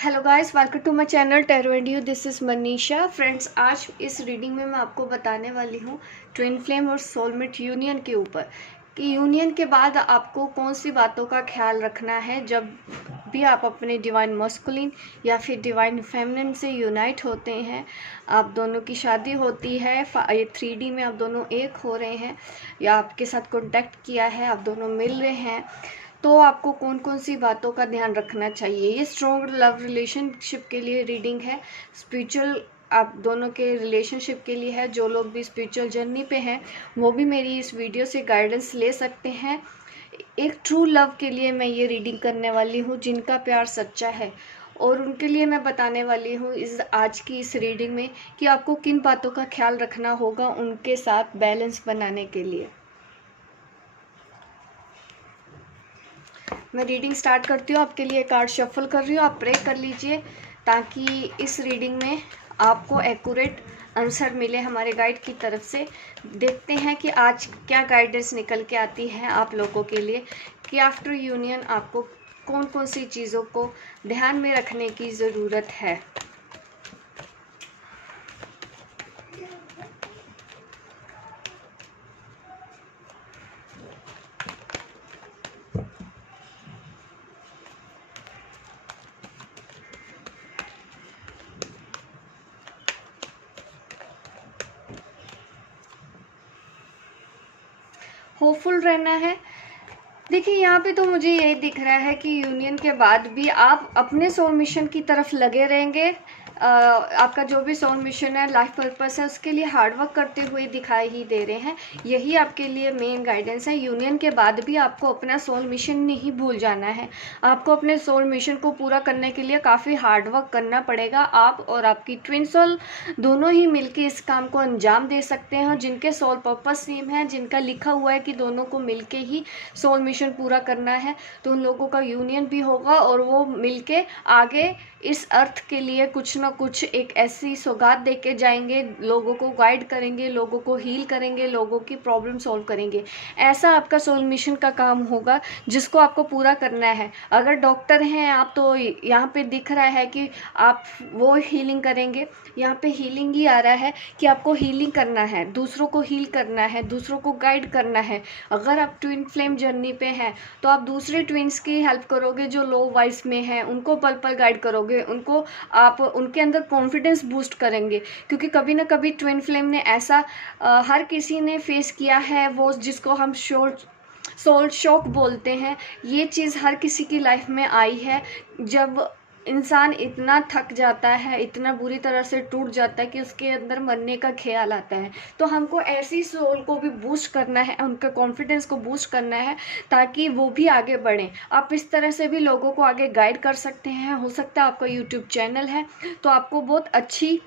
Hello guys, welcome to my channel tarot and you. This is Manisha. Friends, आज इस reading में मैं आपको बताने वाली हूँ ट्विन फ्लेम और सोलमेट यूनियन के ऊपर कि यूनियन के बाद आपको कौन सी बातों का ख्याल रखना है जब भी आप अपने डिवाइन मस्कुलिन या फिर डिवाइन फेमिनिन से यूनाइट होते हैं। आप दोनों की शादी होती है, ये 3D में आप दोनों एक हो रहे हैं या आपके साथ कॉन्टैक्ट किया है, आप दोनों मिल रहे हैं, तो आपको कौन कौन सी बातों का ध्यान रखना चाहिए। ये स्ट्रॉन्ग लव रिलेशनशिप के लिए रीडिंग है, स्पिरिचुअल आप दोनों के रिलेशनशिप के लिए है। जो लोग भी स्पिरिचुअल जर्नी पे हैं वो भी मेरी इस वीडियो से गाइडेंस ले सकते हैं। एक ट्रू लव के लिए मैं ये रीडिंग करने वाली हूँ, जिनका प्यार सच्चा है, और उनके लिए मैं बताने वाली हूँ आज की इस रीडिंग में कि आपको किन बातों का ख्याल रखना होगा उनके साथ बैलेंस बनाने के लिए। मैं रीडिंग स्टार्ट करती हूँ, आपके लिए कार्ड शफल कर रही हूँ। आप प्रे कर लीजिए ताकि इस रीडिंग में आपको एक्यूरेट आंसर मिले हमारे गाइड की तरफ से। देखते हैं कि आज क्या गाइडेंस निकल के आती है आप लोगों के लिए कि आफ्टर यूनियन आपको कौन कौन सी चीज़ों को ध्यान में रखने की ज़रूरत है। होपफुल रहना है। देखिए, यहाँ पे तो मुझे ये दिख रहा है कि यूनियन के बाद भी आप अपने सोल मिशन की तरफ लगे रहेंगे। आपका जो भी सोल मिशन है, लाइफ पर्पस है, उसके लिए हार्डवर्क करते हुए दिखाई ही दे रहे हैं। यही आपके लिए मेन गाइडेंस है। यूनियन के बाद भी आपको अपना सोल मिशन नहीं भूल जाना है। आपको अपने सोल मिशन को पूरा करने के लिए काफ़ी हार्डवर्क करना पड़ेगा। आप और आपकी ट्विन सोल दोनों ही मिलकर इस काम को अंजाम दे सकते हैं। जिनके सोल पर्पस सेम है, जिनका लिखा हुआ है कि दोनों को मिलके ही सोल मिशन पूरा करना है, तो उन लोगों का यूनियन भी होगा और वो मिलके आगे इस अर्थ के लिए कुछ ना कुछ एक ऐसी सौगात दे के जाएंगे। लोगों को गाइड करेंगे, लोगों को हील करेंगे, लोगों की प्रॉब्लम सॉल्व करेंगे। ऐसा आपका सोल मिशन का काम होगा जिसको आपको पूरा करना है। अगर डॉक्टर हैं आप तो यहाँ पे दिख रहा है कि आप वो हीलिंग करेंगे। यहाँ पे हीलिंग ही आ रहा है कि आपको हीलिंग करना है, दूसरों को हील करना है, दूसरों को गाइड करना है। अगर आप ट्विन फ्लेम जर्नी पे हैं तो आप दूसरे ट्विन्स की हेल्प करोगे जो लो वाइस में हैं, उनको पल पल गाइड करोगे, उनको आप उनके अंदर कॉन्फिडेंस बूस्ट करेंगे। क्योंकि कभी ना कभी ट्विन फ्लेम ने ऐसा हर किसी ने फेस किया है, वो जिसको हम सोल शॉक बोलते हैं। ये चीज़ हर किसी की लाइफ में आई है जब इंसान इतना थक जाता है, इतना बुरी तरह से टूट जाता है कि उसके अंदर मरने का ख्याल आता है। तो हमको ऐसी सोल को भी बूस्ट करना है, उनका कॉन्फिडेंस को बूस्ट करना है ताकि वो भी आगे बढ़ें। आप इस तरह से भी लोगों को आगे गाइड कर सकते हैं। हो सकता है आपका यूट्यूब चैनल है तो आपको बहुत अच्छी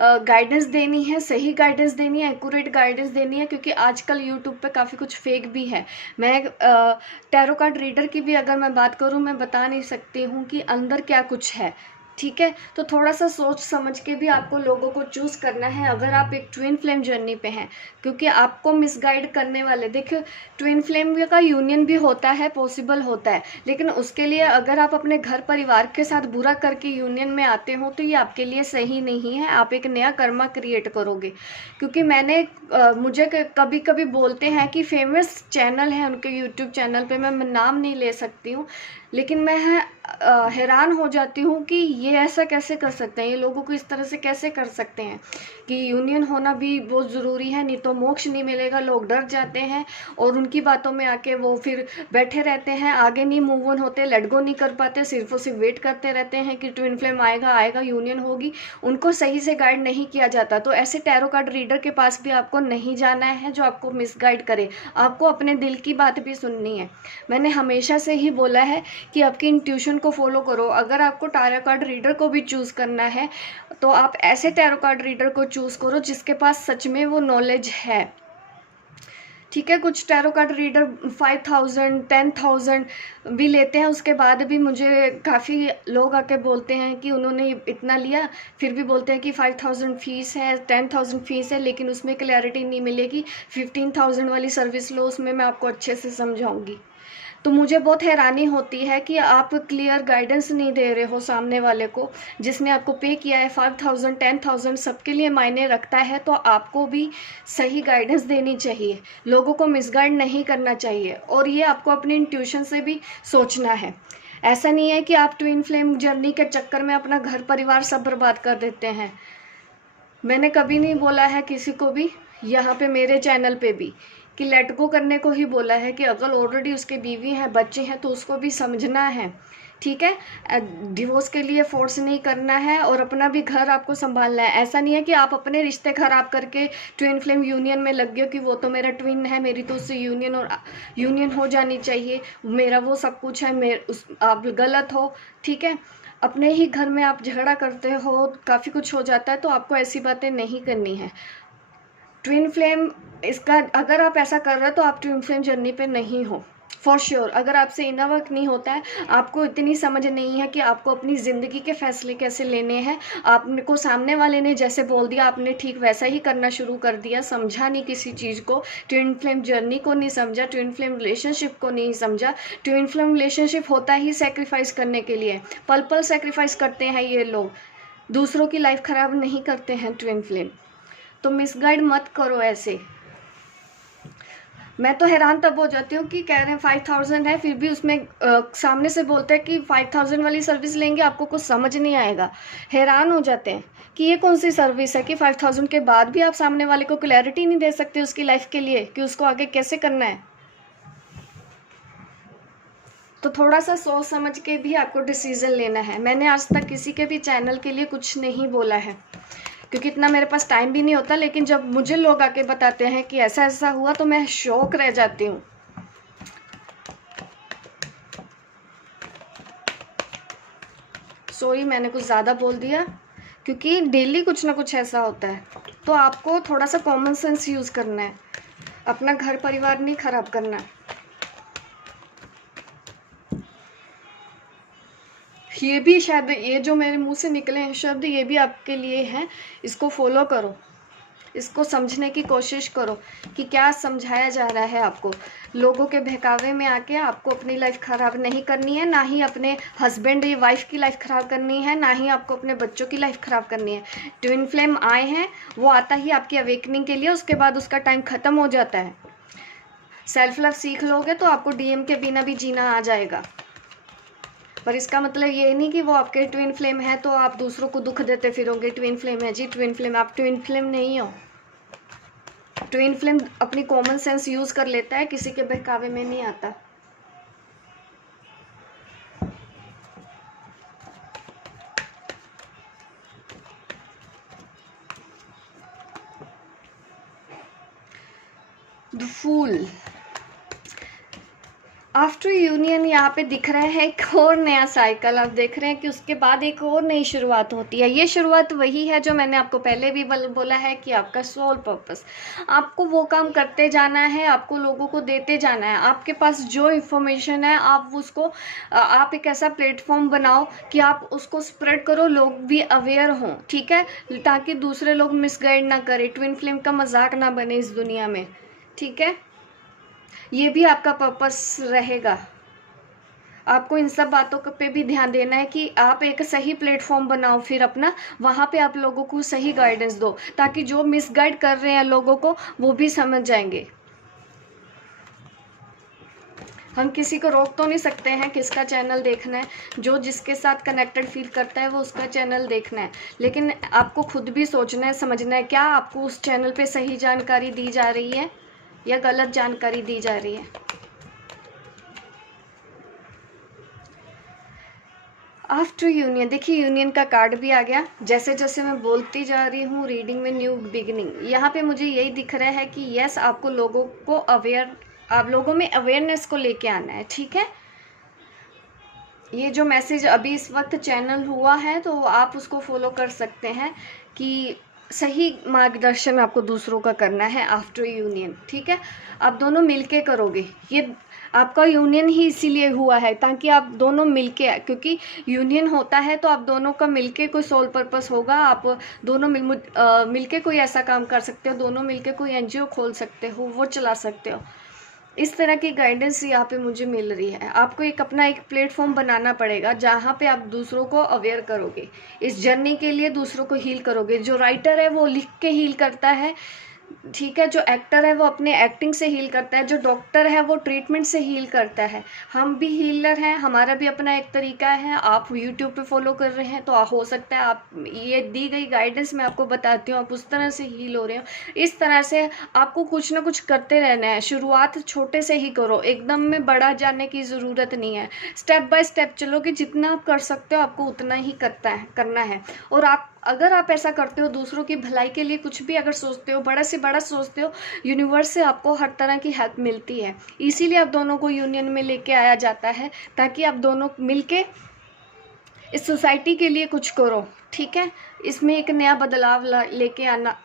गाइडेंस देनी है, सही गाइडेंस देनी है, एक्यूरेट गाइडेंस देनी है। क्योंकि आजकल यूट्यूब पे काफ़ी कुछ फेक भी है। मैं टैरो कार्ड रीडर की भी अगर मैं बात करूँ, मैं बता नहीं सकती हूँ कि अंदर क्या कुछ है। ठीक है, तो थोड़ा सा सोच समझ के भी आपको लोगों को चूज़ करना है अगर आप एक ट्विन फ्लेम जर्नी पे हैं। क्योंकि आपको मिसगाइड करने वाले, देखिए ट्विन फ्लेम का यूनियन भी होता है, पॉसिबल होता है, लेकिन उसके लिए अगर आप अपने घर परिवार के साथ बुरा करके यूनियन में आते हो तो ये आपके लिए सही नहीं है। आप एक नया कर्मा क्रिएट करोगे। क्योंकि मुझे कभी कभी बोलते हैं कि फेमस चैनल है उनके यूट्यूब चैनल पे, मैं नाम नहीं ले सकती हूँ, लेकिन मैं हैरान हो जाती हूँ कि ये ऐसा कैसे कर सकते हैं, ये लोगों को इस तरह से कैसे कर सकते हैं कि यूनियन होना भी बहुत ज़रूरी है, नहीं तो मोक्ष नहीं मिलेगा। लोग डर जाते हैं और उनकी बातों में आके वो फिर बैठे रहते हैं, आगे नहीं मूव ऑन होते, लेट गो नहीं कर पाते, सिर्फ और सिर्फ वेट करते रहते हैं कि ट्विन फ्लेम आएगा, यूनियन होगी। उनको सही से गाइड नहीं किया जाता। तो ऐसे टैरो कार्ड रीडर के पास भी आपको नहीं जाना है जो आपको मिसगाइड करे। आपको अपने दिल की बात भी सुननी है। मैंने हमेशा से ही बोला है कि आपकी इंट्यूशन को फॉलो करो। अगर आपको टैरो कार्ड रीडर को भी चूज़ करना है तो आप ऐसे टैरो कार्ड रीडर को चूज़ करो जिसके पास सच में वो नॉलेज है। ठीक है, कुछ टैरो कार्ड रीडर 5000 10,000 भी लेते हैं। उसके बाद भी मुझे काफ़ी लोग आके बोलते हैं कि उन्होंने इतना लिया, फिर भी बोलते हैं कि 5000 फीस है, 10,000 फीस है, लेकिन उसमें क्लैरिटी नहीं मिलेगी। 15,000 वाली सर्विस लो, उसमें मैं आपको अच्छे से समझाऊंगी। तो मुझे बहुत हैरानी होती है कि आप क्लियर गाइडेंस नहीं दे रहे हो सामने वाले को, जिसने आपको पे किया है 5000 10,000 सबके लिए मायने रखता है, तो आपको भी सही गाइडेंस देनी चाहिए, लोगों को मिसगाइड नहीं करना चाहिए। और ये आपको अपनी इंट्यूशन से भी सोचना है। ऐसा नहीं है कि आप ट्विन फ्लेम जर्नी के चक्कर में अपना घर परिवार सब बर्बाद कर देते हैं। मैंने कभी नहीं बोला है किसी को भी, यहाँ पे मेरे चैनल पे भी, कि लेट गो करने को ही बोला है कि अगर ऑलरेडी उसके बीवी हैं बच्चे हैं तो उसको भी समझना है, ठीक है। डिवोर्स के लिए फोर्स नहीं करना है और अपना भी घर आपको संभालना है। ऐसा नहीं है कि आप अपने रिश्ते खराब करके ट्विन फ्लेम यूनियन में लग गए कि वो तो मेरा ट्विन है, मेरी तो उससे यूनियन हो जानी चाहिए, मेरा वो सब कुछ है, आप गलत हो, ठीक है। अपने ही घर में आप झगड़ा करते हो, काफ़ी कुछ हो जाता है, तो आपको ऐसी बातें नहीं करनी है। ट्विन फ्लेम इसका अगर आप ऐसा कर रहे हो तो आप ट्विन फ्लेम जर्नी पे नहीं हो फॉर श्योर। अगर आपसे इना वर्क नहीं होता है, आपको इतनी समझ नहीं है कि आपको अपनी ज़िंदगी के फैसले कैसे लेने हैं, आपको सामने वाले ने जैसे बोल दिया आपने ठीक वैसा ही करना शुरू कर दिया, समझा नहीं किसी चीज़ को, ट्विन फ्लेम जर्नी को नहीं समझा, ट्विन फ्लेम रिलेशनशिप को नहीं समझा। ट्विन फ्लेम रिलेशनशिप होता ही सेक्रीफाइस करने के लिए, पल पल सेक्रीफाइस करते हैं ये लोग, दूसरों की लाइफ ख़राब नहीं करते हैं ट्विन फ्लेम। तो मिसगाइड मत करो ऐसे। मैं तो हैरान तब हो जाती हूँ कि कह रहे हैं 5000 है, फिर भी उसमें सामने से बोलते हैं कि 5000 वाली सर्विस लेंगे, आपको कुछ समझ नहीं आएगा। हैरान हो जाते हैं कि ये कौन सी सर्विस है कि 5000 के बाद भी आप सामने वाले को क्लैरिटी नहीं दे सकते उसकी लाइफ के लिए कि उसको आगे कैसे करना है। तो थोड़ा सा सोच समझ के भी आपको डिसीज़न लेना है। मैंने आज तक किसी के भी चैनल के लिए कुछ नहीं बोला है, क्योंकि इतना मेरे पास टाइम भी नहीं होता, लेकिन जब मुझे लोग आके बताते हैं कि ऐसा ऐसा हुआ तो मैं शॉक रह जाती हूँ। सॉरी मैंने कुछ ज़्यादा बोल दिया, क्योंकि डेली कुछ ना कुछ ऐसा होता है, तो आपको थोड़ा सा कॉमन सेंस यूज़ करना है, अपना घर परिवार नहीं ख़राब करना है। ये भी शायद ये जो मेरे मुंह से निकले हैं शब्द, ये भी आपके लिए हैं, इसको फॉलो करो, इसको समझने की कोशिश करो कि क्या समझाया जा रहा है आपको। लोगों के बहकावे में आके आपको अपनी लाइफ ख़राब नहीं करनी है, ना ही अपने हस्बैंड या वाइफ की लाइफ ख़राब करनी है, ना ही आपको अपने बच्चों की लाइफ ख़राब करनी है। ट्विन फ्लेम आए हैं, वो आता ही आपकी अवेकनिंग के लिए, उसके बाद उसका टाइम ख़त्म हो जाता है। सेल्फ लव सीख लोगे तो आपको डीएम के बिना भी जीना आ जाएगा, पर इसका मतलब ये नहीं कि वो आपके ट्विन फ्लेम है तो आप दूसरों को दुख देते फिरोगे। ट्विन फ्लेम है जी, ट्विन फ्लेम, आप ट्विन फ्लेम नहीं हो। ट्विन फ्लेम अपनी कॉमन सेंस यूज़ कर लेता है, किसी के बहकावे में नहीं आता। द फूल आफ्टर यूनियन यहाँ पे दिख रहा है एक और नया साइकिल। आप देख रहे हैं कि उसके बाद एक और नई शुरुआत होती है। ये शुरुआत वही है जो मैंने आपको पहले भी बोला है कि आपका सोल पर्पस, आपको वो काम करते जाना है, आपको लोगों को देते जाना है। आपके पास जो इन्फॉर्मेशन है आप उसको, आप एक ऐसा प्लेटफॉर्म बनाओ कि आप उसको स्प्रेड करो, लोग भी अवेयर हों, ठीक है, ताकि दूसरे लोग मिसगाइड ना करें, ट्विन फ्लेम का मजाक ना बने इस दुनिया में, ठीक है। ये भी आपका पर्पस रहेगा। आपको इन सब बातों पे भी ध्यान देना है कि आप एक सही प्लेटफॉर्म बनाओ, फिर अपना वहाँ पे आप लोगों को सही गाइडेंस दो, ताकि जो मिसगाइड कर रहे हैं लोगों को वो भी समझ जाएंगे। हम किसी को रोक तो नहीं सकते हैं किसका चैनल देखना है, जो जिसके साथ कनेक्टेड फील करता है वो उसका चैनल देखना है, लेकिन आपको खुद भी सोचना है, समझना है क्या आपको उस चैनल पे सही जानकारी दी जा रही है या गलत जानकारी दी जा रही है। आफ्टर यूनियन, देखिए यूनियन का कार्ड भी आ गया। जैसे जैसे मैं बोलती जा रही हूँ रीडिंग में न्यू बिगिनिंग, यहाँ पे मुझे यही दिख रहा है कि यस आपको लोगों को आप लोगों में अवेयरनेस को लेके आना है, ठीक है। ये जो मैसेज अभी इस वक्त चैनल हुआ है तो आप उसको फॉलो कर सकते हैं कि सही मार्गदर्शन आपको दूसरों का करना है आफ्टर यूनियन, ठीक है। आप दोनों मिलके करोगे, ये आपका यूनियन ही इसीलिए हुआ है ताकि आप दोनों मिलके, क्योंकि यूनियन होता है तो आप दोनों का मिलके कोई सोल पर्पस होगा, आप दोनों मिलके कोई ऐसा काम कर सकते हो, दोनों मिलके कोई एनजीओ खोल सकते हो, वो चला सकते हो। इस तरह की गाइडेंस यहाँ पे मुझे मिल रही है। आपको एक अपना एक प्लेटफॉर्म बनाना पड़ेगा जहाँ पे आप दूसरों को अवेयर करोगे, इस जर्नी के लिए दूसरों को हील करोगे। जो राइटर है वो लिख के हील करता है, ठीक है। जो एक्टर है वो अपने एक्टिंग से हील करता है, जो डॉक्टर है वो ट्रीटमेंट से हील करता है। हम भी हीलर हैं, हमारा भी अपना एक तरीका है। आप यूट्यूब पे फॉलो कर रहे हैं तो हो सकता है आप ये दी गई गाइडेंस मैं आपको बताती हूँ, आप उस तरह से हील हो रहे हो। इस तरह से आपको कुछ ना कुछ करते रहना है। शुरुआत छोटे से ही करो, एकदम में बड़ा जाने की ज़रूरत नहीं है। स्टेप बाय स्टेप चलो कि जितना आप कर सकते हो आपको उतना ही करना है। और अगर आप ऐसा करते हो, दूसरों की भलाई के लिए कुछ भी अगर सोचते हो, बड़ा से बड़ा सोचते हो, यूनिवर्स से आपको हर तरह की हेल्प मिलती है। इसीलिए आप दोनों को यूनियन में लेके आया जाता है, ताकि आप दोनों मिलके इस सोसाइटी के लिए कुछ करो, ठीक है। इसमें एक नया बदलाव लेके आना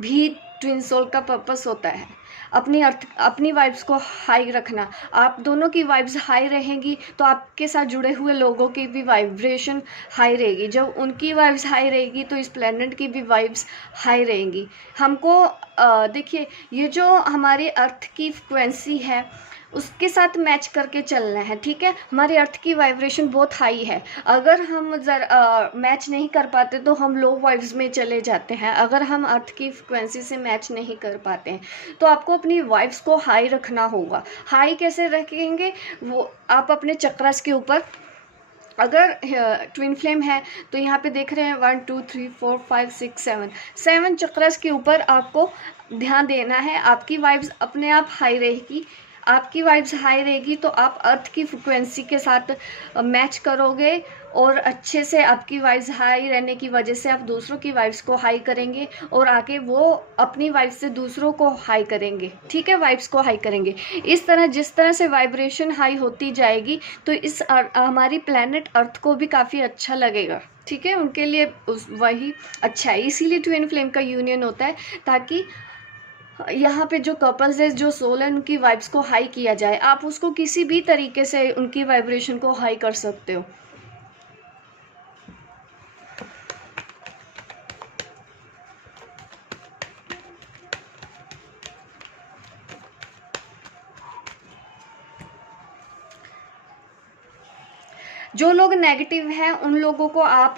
भी ट्विन सोल का पर्पस होता है। अपनी वाइब्स को हाई रखना। आप दोनों की वाइब्स हाई रहेंगी तो आपके साथ जुड़े हुए लोगों की भी वाइब्रेशन हाई रहेगी। जब उनकी वाइब्स हाई रहेगी तो इस प्लेनेट की भी वाइब्स हाई रहेंगी। हमको देखिए, ये जो हमारी अर्थ की फ्रिक्वेंसी है उसके साथ मैच करके चलना है, ठीक है। हमारी अर्थ की वाइब्रेशन बहुत हाई है। अगर हम मैच नहीं कर पाते तो हम लो वाइब्स में चले जाते हैं। अगर हम अर्थ की फ्रिक्वेंसी से मैच नहीं कर पाते हैं तो आपको अपनी वाइब्स को हाई रखना होगा। हाई कैसे रखेंगे, वो आप अपने चक्रास के ऊपर, अगर ट्विन फ्लेम है तो यहाँ पे देख रहे हैं 1 2 3 4 5 6 7 चक्रास के ऊपर आपको ध्यान देना है। आपकी वाइब्स अपने आप हाई रहेगी। आपकी वाइब्स हाई रहेगी तो आप अर्थ की फ्रिक्वेंसी के साथ मैच करोगे, और अच्छे से आपकी वाइब्स हाई रहने की वजह से आप दूसरों की वाइब्स को हाई करेंगे, और आगे वो अपनी वाइब्स से दूसरों को हाई करेंगे, ठीक है। वाइब्स को हाई करेंगे। इस तरह जिस तरह से वाइब्रेशन हाई होती जाएगी तो इस हमारी प्लैनेट अर्थ को भी काफ़ी अच्छा लगेगा, ठीक है। उनके लिए वही अच्छा है। इसीलिए ट्विन फ्लेम का यूनियन होता है, ताकि यहाँ पे जो कपल्स है, जो सोल है, उनकी वाइब्स को हाई किया जाए। आप उसको किसी भी तरीके से उनकी वाइब्रेशन को हाई कर सकते हो। जो लोग नेगेटिव हैं उन लोगों को आप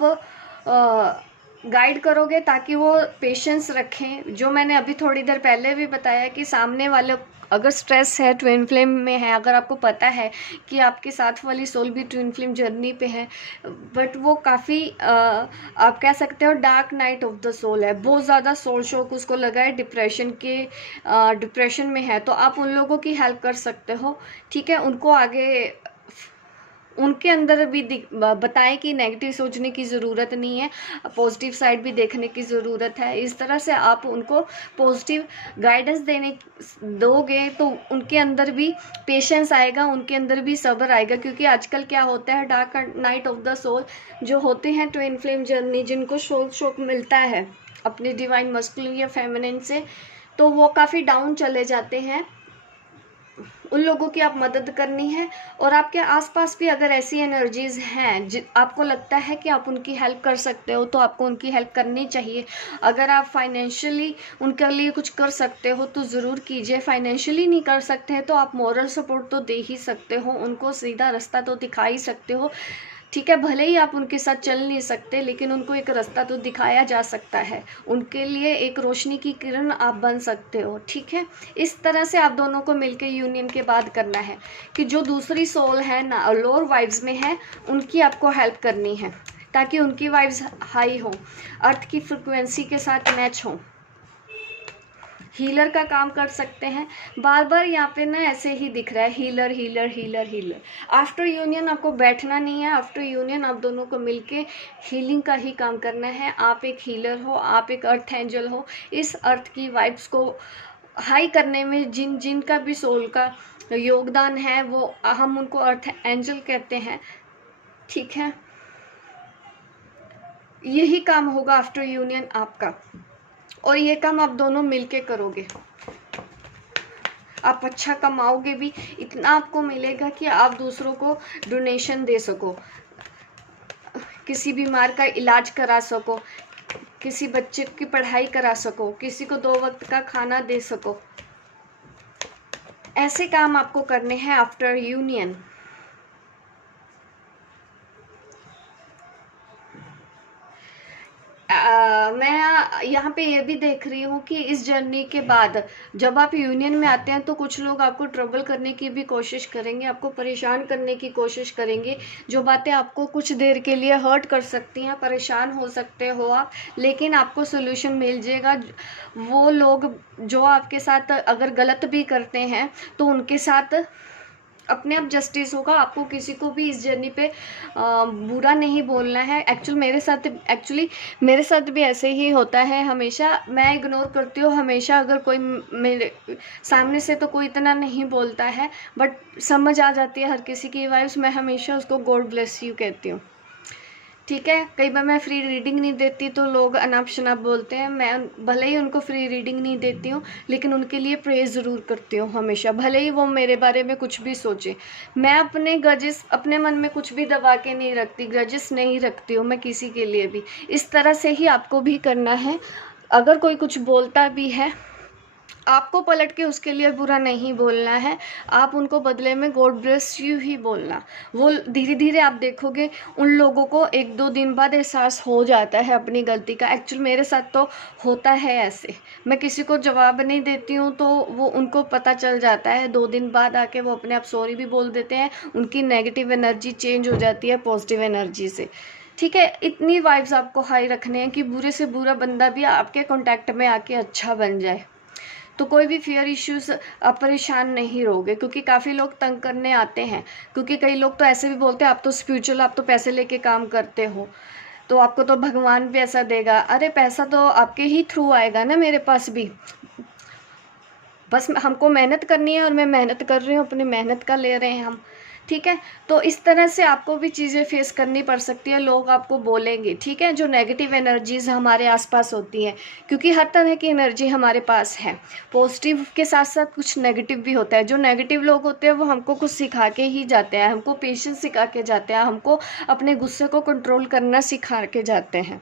गाइड करोगे ताकि वो पेशेंस रखें। जो मैंने अभी थोड़ी देर पहले भी बताया कि सामने वाले अगर स्ट्रेस है, ट्विन फ्लेम में है, अगर आपको पता है कि आपके साथ वाली सोल भी ट्विन फ्लेम जर्नी पे है, बट वो काफ़ी आप कह सकते हो dark night of the soul है, बहुत ज़्यादा सोल शॉक उसको लगा है, डिप्रेशन में है, तो आप उन लोगों की हेल्प कर सकते हो, ठीक है। उनको आगे उनके अंदर भी बताएं कि नेगेटिव सोचने की ज़रूरत नहीं है, पॉजिटिव साइड भी देखने की ज़रूरत है। इस तरह से आप उनको पॉजिटिव गाइडेंस दोगे तो उनके अंदर भी पेशेंस आएगा, उनके अंदर भी सब्र आएगा। क्योंकि आजकल क्या होता है, dark night of the soul जो होते हैं ट्विन फ्लेम जर्नी, जिनको सोल शॉक मिलता है अपने डिवाइन मस्कुलिन या फेमिनिन से, तो वो काफ़ी डाउन चले जाते हैं। उन लोगों की आप मदद करनी है। और आपके आसपास भी अगर ऐसी एनर्जीज हैं आपको लगता है कि आप उनकी हेल्प कर सकते हो तो आपको उनकी हेल्प करनी चाहिए। अगर आप फाइनेंशियली उनके लिए कुछ कर सकते हो तो ज़रूर कीजिए। फाइनेंशियली नहीं कर सकते हैं तो आप मॉरल सपोर्ट तो दे ही सकते हो, उनको सीधा रास्ता तो दिखा ही सकते हो, ठीक है। भले ही आप उनके साथ चल नहीं सकते लेकिन उनको एक रास्ता तो दिखाया जा सकता है, उनके लिए एक रोशनी की किरण आप बन सकते हो, ठीक है। इस तरह से आप दोनों को मिलकर यूनियन के बाद करना है कि जो दूसरी सोल है ना लोअर वाइब्स में है उनकी आपको हेल्प करनी है, ताकि उनकी वाइब्स हाई हो, अर्थ की फ्रिक्वेंसी के साथ मैच हो। हीलर का काम कर सकते हैं। बार बार यहाँ पे ना ऐसे ही दिख रहा है healer healer healer healer. After union आपको बैठना नहीं है, आफ्टर यूनियन आप दोनों को मिलके हीलिंग का ही काम करना है। आप एक हीलर हो, आप एक अर्थ एंजल हो। इस अर्थ की वाइब्स को हाई करने में जिन का भी सोल का योगदान है वो हम उनको अर्थ एंजल कहते हैं, ठीक है। यही काम होगा आफ्टर यूनियन आपका, और ये काम आप दोनों मिलके करोगे। आप अच्छा कमाओगे भी, इतना आपको मिलेगा कि आप दूसरों को डोनेशन दे सको, किसी बीमार का इलाज करा सको, किसी बच्चे की पढ़ाई करा सको, किसी को 2 वक्त का खाना दे सको। ऐसे काम आपको करने हैं आफ्टर यूनियन। मैं यहाँ पे ये भी देख रही हूँ कि इस जर्नी के बाद जब आप यूनियन में आते हैं तो कुछ लोग आपको ट्रबल करने की भी कोशिश करेंगे, आपको परेशान करने की कोशिश करेंगे, जो बातें आपको कुछ देर के लिए हर्ट कर सकती हैं, परेशान हो सकते हो आप, लेकिन आपको सोल्यूशन मिल जाएगा। वो लोग जो आपके साथ अगर गलत भी करते हैं तो उनके साथ अपने आप जस्टिस होगा। आपको किसी को भी इस जर्नी पे बुरा नहीं बोलना है। एक्चुअली मेरे साथ भी ऐसे ही होता है, हमेशा मैं इग्नोर करती हूँ हमेशा। अगर कोई मेरे सामने से तो कोई इतना नहीं बोलता है, बट समझ आ जाती है हर किसी की वाइब्स, मैं हमेशा उसको गॉड ब्लेस यू कहती हूँ, ठीक है। कई बार मैं फ्री रीडिंग नहीं देती तो लोग अनाप शनाप बोलते हैं, मैं भले ही उनको फ्री रीडिंग नहीं देती हूँ लेकिन उनके लिए प्रेज ज़रूर करती हूँ हमेशा, भले ही वो मेरे बारे में कुछ भी सोचे। मैं अपने ग्रजेस अपने मन में कुछ भी दबा के नहीं रखती, ग्रजेस नहीं रखती हूँ मैं किसी के लिए भी। इस तरह से ही आपको भी करना है। अगर कोई कुछ बोलता भी है, आपको पलट के उसके लिए बुरा नहीं बोलना है, आप उनको बदले में गॉड ब्लेस यू ही बोलना। वो धीरे धीरे आप देखोगे उन लोगों को 1-2 दिन बाद एहसास हो जाता है अपनी गलती का। एक्चुअल मेरे साथ तो होता है ऐसे, मैं किसी को जवाब नहीं देती हूँ तो वो उनको पता चल जाता है, 2 दिन बाद आके वो अपने आप सॉरी भी बोल देते हैं, उनकी नेगेटिव एनर्जी चेंज हो जाती है पॉजिटिव एनर्जी से, ठीक है। इतनी वाइब्स आपको हाई रखने हैं कि बुरे से बुरा बंदा भी आपके कॉन्टैक्ट में आके अच्छा बन जाए। तो कोई भी फियर इश्यूज आप परेशान नहीं रहोगे, क्योंकि काफ़ी लोग तंग करने आते हैं। क्योंकि कई लोग तो ऐसे भी बोलते हैं आप तो स्पिरिचुअल, आप तो पैसे लेके काम करते हो तो आपको तो भगवान भी ऐसा देगा। अरे पैसा तो आपके ही थ्रू आएगा ना, मेरे पास भी, बस हमको मेहनत करनी है और मैं मेहनत कर रही हूँ, अपनी मेहनत का ले रहे हैं हम, ठीक है। तो इस तरह से आपको भी चीज़ें फेस करनी पड़ सकती है, लोग आपको बोलेंगे, ठीक है, जो नेगेटिव एनर्जीज़ हमारे आसपास होती हैं, क्योंकि हर तरह की एनर्जी हमारे पास है। पॉजिटिव के साथ साथ कुछ नेगेटिव भी होता है। जो नेगेटिव लोग होते हैं वो हमको कुछ सिखा के ही जाते हैं, हमको पेशेंस सिखा के जाते हैं, हमको अपने गुस्से को कंट्रोल करना सिखा के जाते हैं।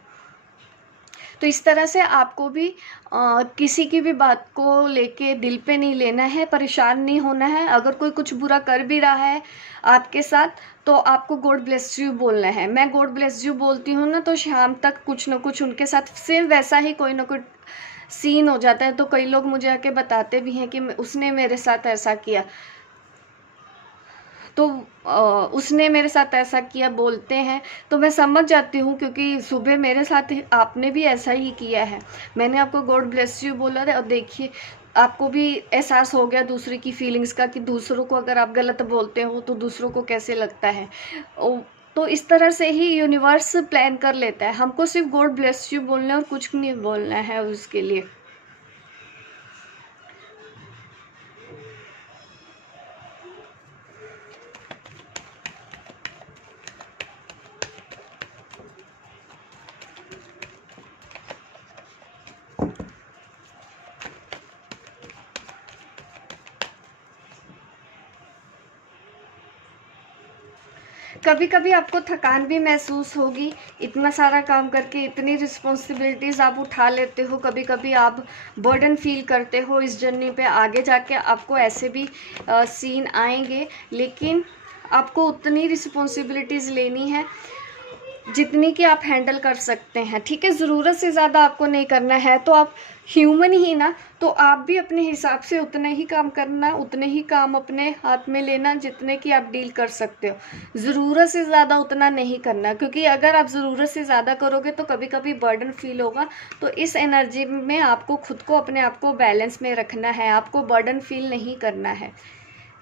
तो इस तरह से आपको भी किसी की भी बात को लेके दिल पे नहीं लेना है, परेशान नहीं होना है। अगर कोई कुछ बुरा कर भी रहा है आपके साथ तो आपको गॉड ब्लेस यू बोलना है। मैं गॉड ब्लेस यू बोलती हूँ ना तो शाम तक कुछ ना कुछ उनके साथ सेम वैसा ही कोई ना कोई सीन हो जाता है। तो कई लोग मुझे आके बताते भी हैं कि उसने मेरे साथ ऐसा किया, तो उसने मेरे साथ ऐसा किया बोलते हैं, तो मैं समझ जाती हूँ, क्योंकि सुबह मेरे साथ आपने भी ऐसा ही किया है। मैंने आपको गॉड ब्लेस यू बोला था और देखिए आपको भी एहसास हो गया दूसरे की फीलिंग्स का, कि दूसरों को अगर आप गलत बोलते हो तो दूसरों को कैसे लगता है। तो इस तरह से ही यूनिवर्स प्लान कर लेता है, हमको सिर्फ गॉड ब्लेस यू बोलना है और कुछ नहीं बोलना है उसके लिए। कभी कभी आपको थकान भी महसूस होगी, इतना सारा काम करके इतनी रिस्पॉन्सिबिलिटीज़ आप उठा लेते हो, कभी कभी आप बर्डन फील करते हो इस जर्नी पे। आगे जाके आपको ऐसे भी सीन आएंगे, लेकिन आपको उतनी रिस्पॉन्सिबिलिटीज़ लेनी है जितनी कि आप हैंडल कर सकते हैं, ठीक है। ज़रूरत से ज़्यादा आपको नहीं करना है। तो आप ह्यूमन ही ना, तो आप भी अपने हिसाब से उतना ही काम करना, उतने ही काम अपने हाथ में लेना जितने कि आप डील कर सकते हो। ज़रूरत से ज़्यादा उतना नहीं करना, क्योंकि अगर आप ज़रूरत से ज़्यादा करोगे तो कभी कभी बर्डन फील होगा। तो इस एनर्जी में आपको खुद को अपने आप को बैलेंस में रखना है, आपको बर्डन फील नहीं करना है,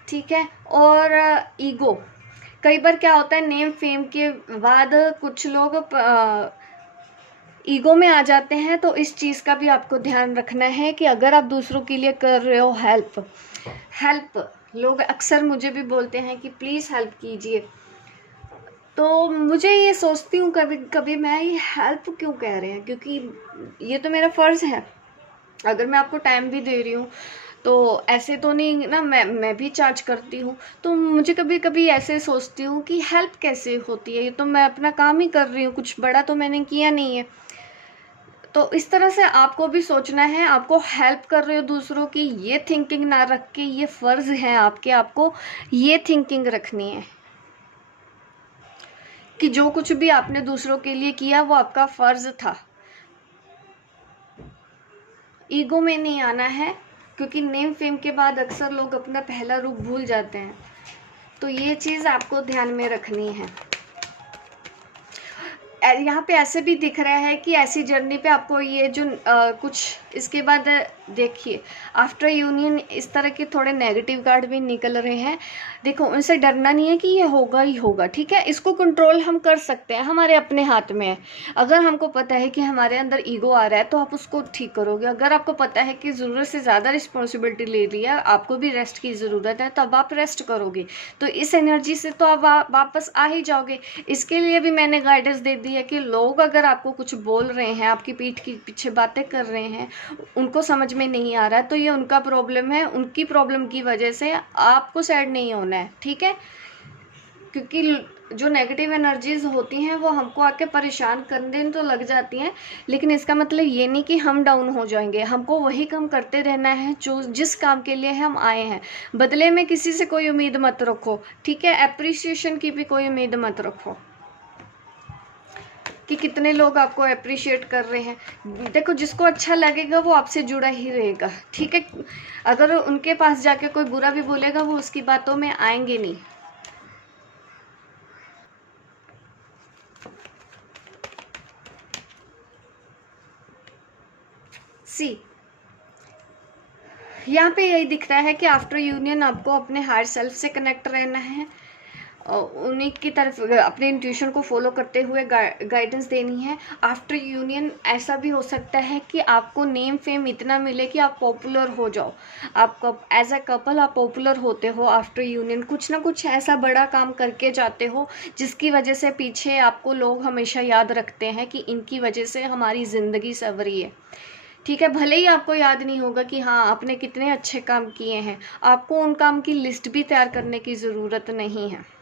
ठीक है। और ईगो, कई बार क्या होता है नेम फेम के बाद कुछ लोग ईगो में आ जाते हैं। तो इस चीज़ का भी आपको ध्यान रखना है कि अगर आप दूसरों के लिए कर रहे हो हेल्प, लोग अक्सर मुझे भी बोलते हैं कि प्लीज़ हेल्प कीजिए, तो मुझे ये सोचती हूँ कभी कभी मैं ये हेल्प क्यों कह रहे हैं, क्योंकि ये तो मेरा फ़र्ज़ है। अगर मैं आपको टाइम भी दे रही हूँ तो ऐसे तो नहीं ना, मैं भी चार्ज करती हूँ। तो मुझे कभी कभी ऐसे सोचती हूँ कि हेल्प कैसे होती है, ये तो मैं अपना काम ही कर रही हूँ, कुछ बड़ा तो मैंने किया नहीं है। तो इस तरह से आपको भी सोचना है। आपको हेल्प कर रहे हो दूसरों की, ये थिंकिंग ना रख के, ये फ़र्ज़ है आपके, आपको ये थिंकिंग रखनी है कि जो कुछ भी आपने दूसरों के लिए किया वो आपका फ़र्ज़ था। ईगो में नहीं आना है, क्योंकि नेम फेम के बाद अक्सर लोग अपना पहला रूप भूल जाते हैं। तो ये चीज़ आपको ध्यान में रखनी है। यहाँ पे ऐसे भी दिख रहा है कि ऐसी जर्नी पे आपको ये जो कुछ इसके बाद देखिए आफ्टर यूनियन इस तरह के थोड़े नेगेटिव कार्ड भी निकल रहे हैं। देखो, उनसे डरना नहीं है कि ये होगा ही होगा, ठीक है। इसको कंट्रोल हम कर सकते हैं, हमारे अपने हाथ में है। अगर हमको पता है कि हमारे अंदर ईगो आ रहा है तो आप उसको ठीक करोगे। अगर आपको पता है कि ज़रूरत से ज़्यादा रिस्पॉन्सिबिलिटी ले ली है, आपको भी रेस्ट की ज़रूरत है, तब आप रेस्ट करोगे। तो इस एनर्जी से तो आप वापस आ ही जाओगे। इसके लिए भी मैंने गाइडेंस दे दी है कि लोग अगर आपको कुछ बोल रहे हैं, आपकी पीठ के पीछे बातें कर रहे हैं, उनको समझ में नहीं आ रहा है, तो ये उनका प्रॉब्लम है। उनकी प्रॉब्लम की वजह से आपको सैड नहीं होना है, ठीक है। क्योंकि जो नेगेटिव एनर्जीज होती हैं वो हमको आके परेशान करने तो लग जाती हैं, लेकिन इसका मतलब ये नहीं कि हम डाउन हो जाएंगे। हमको वही काम करते रहना है जो जिस काम के लिए हम आए हैं। बदले में किसी से कोई उम्मीद मत रखो, ठीक है। एप्रिसिएशन की भी कोई उम्मीद मत रखो कि कितने लोग आपको अप्रिशिएट कर रहे हैं। देखो, जिसको अच्छा लगेगा वो आपसे जुड़ा ही रहेगा, ठीक है। अगर उनके पास जाके कोई बुरा भी बोलेगा वो उसकी बातों में आएंगे नहीं। सी, यहाँ पे यही दिख रहा है कि आफ्टर यूनियन आपको अपने हायर सेल्फ से कनेक्ट रहना है, उन्हीं की तरफ अपने इंट्यूशन को फॉलो करते हुए गाइडेंस देनी है। आफ्टर यूनियन ऐसा भी हो सकता है कि आपको नेम फेम इतना मिले कि आप पॉपुलर हो जाओ। आप एज अ कपल आप पॉपुलर होते हो आफ्टर यूनियन, कुछ ना कुछ ऐसा बड़ा काम करके जाते हो जिसकी वजह से पीछे आपको लोग हमेशा याद रखते हैं कि इनकी वजह से हमारी ज़िंदगी संवरी है, ठीक है। भले ही आपको याद नहीं होगा कि हाँ आपने कितने अच्छे काम किए हैं, आपको उन काम की लिस्ट भी तैयार करने की ज़रूरत नहीं है,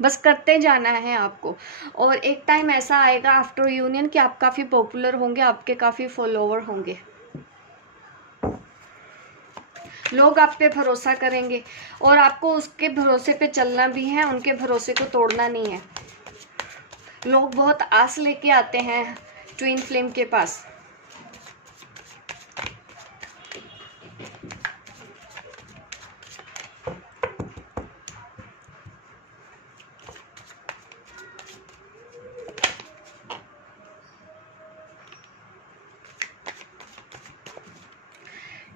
बस करते जाना है आपको। और एक टाइम ऐसा आएगा आफ्टर यूनियन कि आप काफ़ी पॉपुलर होंगे, आपके काफ़ी फॉलोवर होंगे, लोग आप पे भरोसा करेंगे और आपको उसके भरोसे पे चलना भी है, उनके भरोसे को तोड़ना नहीं है। लोग बहुत आस लेके आते हैं ट्विन फ्लेम के पास।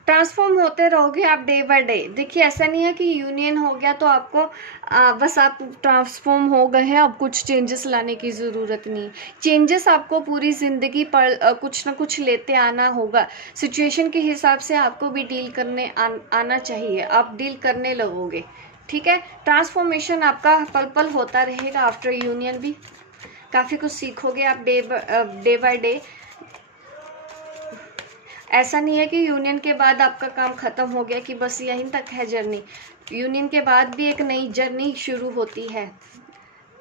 ट्रांसफॉर्म होते रहोगे आप डे बाय डे। देखिए, ऐसा नहीं है कि यूनियन हो गया तो आपको बस आप ट्रांसफॉर्म हो गए हैं, अब कुछ चेंजेस लाने की ज़रूरत नहीं। चेंजेस आपको पूरी ज़िंदगी पर कुछ ना कुछ लेते आना होगा। सिचुएशन के हिसाब से आपको भी डील करने आना चाहिए, आप डील करने लगोगे, ठीक है। ट्रांसफॉर्मेशन आपका पल पल होता रहेगा। आफ्टर यूनियन भी काफ़ी कुछ सीखोगे आप डे बाय डे। ऐसा नहीं है कि यूनियन के बाद आपका काम ख़त्म हो गया कि बस यहीं तक है जर्नी। यूनियन के बाद भी एक नई जर्नी शुरू होती है।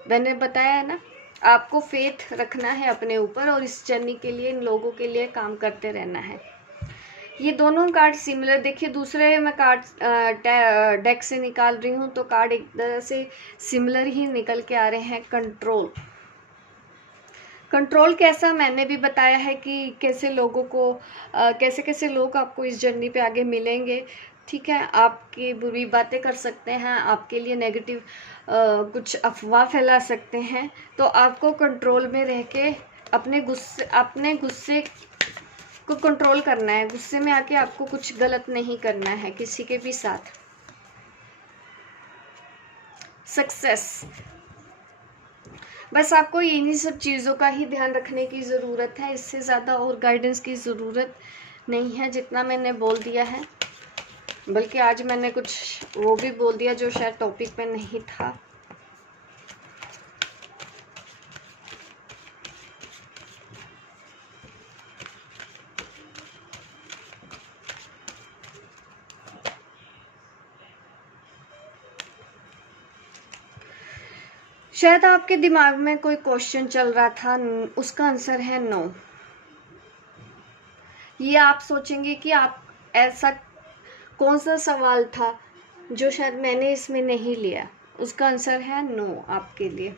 मैंने बताया है ना, आपको फेथ रखना है अपने ऊपर और इस जर्नी के लिए, इन लोगों के लिए काम करते रहना है। ये दोनों कार्ड सिमिलर, देखिए दूसरे मैं कार्ड डेक से निकाल रही हूँ तो कार्ड एक तरह से सिमिलर ही निकल के आ रहे हैं। कंट्रोल, कंट्रोल कैसा मैंने भी बताया है कि कैसे लोगों को कैसे कैसे लोग आपको इस जर्नी पे आगे मिलेंगे, ठीक है। आपकी बुरी बातें कर सकते हैं, आपके लिए नेगेटिव कुछ अफवाह फैला सकते हैं। तो आपको कंट्रोल में रह के अपने गुस्से को कंट्रोल करना है। गुस्से में आके आपको कुछ गलत नहीं करना है किसी के भी साथ। सक्सेस, बस आपको इन्हीं सब चीज़ों का ही ध्यान रखने की ज़रूरत है, इससे ज़्यादा और गाइडेंस की ज़रूरत नहीं है जितना मैंने बोल दिया है। बल्कि आज मैंने कुछ वो भी बोल दिया जो शायद टॉपिक में नहीं था। शायद आपके दिमाग में कोई क्वेश्चन चल रहा था, उसका आंसर है नो। ये आप सोचेंगे कि आप ऐसा कौन सा सवाल था जो शायद मैंने इसमें नहीं लिया। उसका आंसर है नो आपके लिए।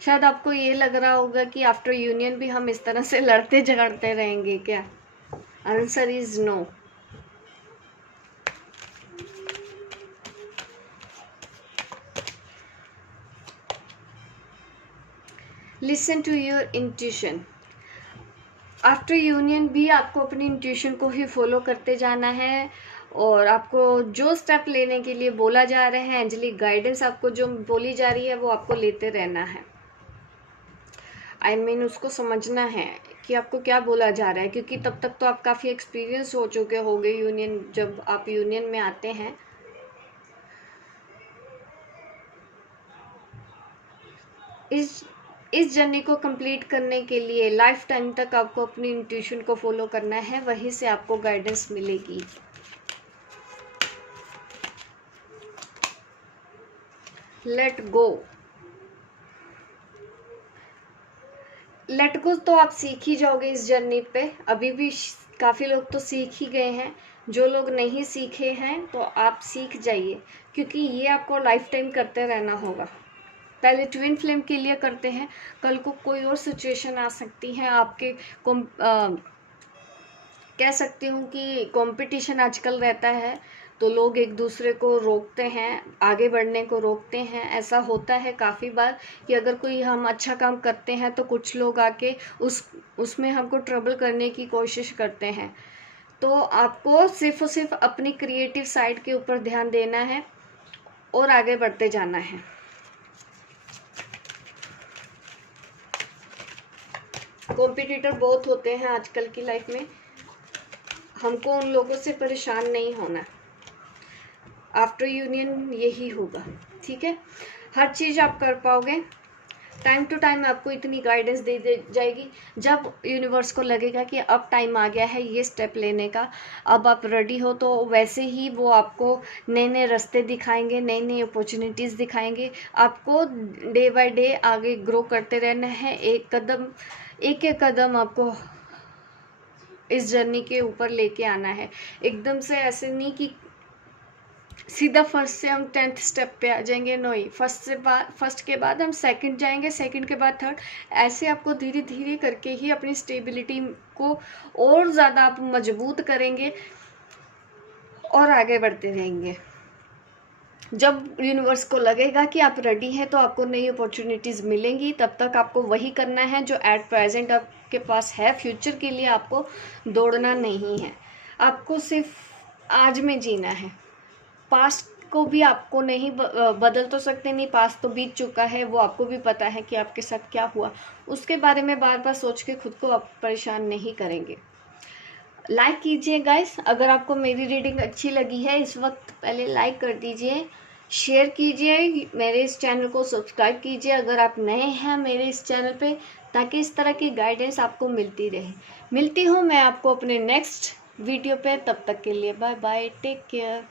शायद आपको ये लग रहा होगा कि आफ्टर यूनियन भी हम इस तरह से लड़ते झगड़ते रहेंगे क्या? Answer is no. Listen to your intuition. After union भी आपको अपनी इंट्यूशन को ही फॉलो करते जाना है, और आपको जो स्टेप लेने के लिए बोला जा रहा है, एंजेलिक गाइडेंस आपको जो बोली जा रही है, वो आपको लेते रहना है। आई मीन उसको समझना है कि आपको क्या बोला जा रहा है, क्योंकि तब तक तो आप काफ़ी एक्सपीरियंस हो चुके होंगे यूनियन, जब आप यूनियन में आते हैं। इस जर्नी को कंप्लीट करने के लिए लाइफ टाइम तक आपको अपनी इंट्यूशन को फॉलो करना है, वहीं से आपको गाइडेंस मिलेगी। Let go. लेट गो तो आप सीख ही जाओगे इस जर्नी पे। अभी भी काफ़ी लोग तो सीख ही गए हैं, जो लोग नहीं सीखे हैं तो आप सीख जाइए, क्योंकि ये आपको लाइफ टाइम करते रहना होगा। पहले ट्विन फ्लेम के लिए करते हैं, कल को कोई और सिचुएशन आ सकती है आपके कह सकती हूँ कि कंपटीशन आजकल रहता है, तो लोग एक दूसरे को रोकते हैं, आगे बढ़ने को रोकते हैं। ऐसा होता है काफ़ी बार कि अगर कोई हम अच्छा काम करते हैं तो कुछ लोग आके उसमें हमको ट्रबल करने की कोशिश करते हैं। तो आपको सिर्फ और सिर्फ अपनी क्रिएटिव साइड के ऊपर ध्यान देना है और आगे बढ़ते जाना है। कॉम्पिटिटर बहुत होते हैं आजकल की लाइफ में, हमको उन लोगों से परेशान नहीं होना। आफ्टर यूनियन यही होगा, ठीक है। हर चीज़ आप कर पाओगे। टाइम टू टाइम आपको इतनी गाइडेंस दे जाएगी, जब यूनिवर्स को लगेगा कि अब टाइम आ गया है ये स्टेप लेने का, अब आप रेडी हो, तो वैसे ही वो आपको नए नए रास्ते दिखाएंगे, नई नई अपॉर्चुनिटीज़ दिखाएंगे। आपको डे बाय डे आगे ग्रो करते रहना है, एक एक कदम आपको इस जर्नी के ऊपर लेके आना है। एकदम से ऐसे नहीं कि सीधा फर्स्ट से हम 10th स्टेप पे आ जाएंगे, नहीं। फर्स्ट के बाद हम सेकंड जाएंगे, सेकंड के बाद थर्ड। ऐसे आपको धीरे धीरे करके ही अपनी स्टेबिलिटी को और ज़्यादा आप मजबूत करेंगे और आगे बढ़ते रहेंगे। जब यूनिवर्स को लगेगा कि आप रेडी हैं तो आपको नई अपॉर्चुनिटीज़ मिलेंगी। तब तक आपको वही करना है जो एट प्रेजेंट आपके पास है। फ्यूचर के लिए आपको दौड़ना नहीं है, आपको सिर्फ आज में जीना है। पास्ट को भी आपको नहीं बदल तो सकते नहीं, पास्ट तो बीत चुका है, वो आपको भी पता है कि आपके साथ क्या हुआ। उसके बारे में बार बार सोच के खुद को आप परेशान नहीं करेंगे। लाइक कीजिए गाइस, अगर आपको मेरी रीडिंग अच्छी लगी है इस वक्त, पहले लाइक कर दीजिए, शेयर कीजिए, मेरे इस चैनल को सब्सक्राइब कीजिए अगर आप नए हैं मेरे इस चैनल पे, ताकि इस तरह की गाइडेंस आपको मिलती रहे। मिलती हूँ मैं आपको अपने नेक्स्ट वीडियो पे, तब तक के लिए बाय बाय, टेक केयर।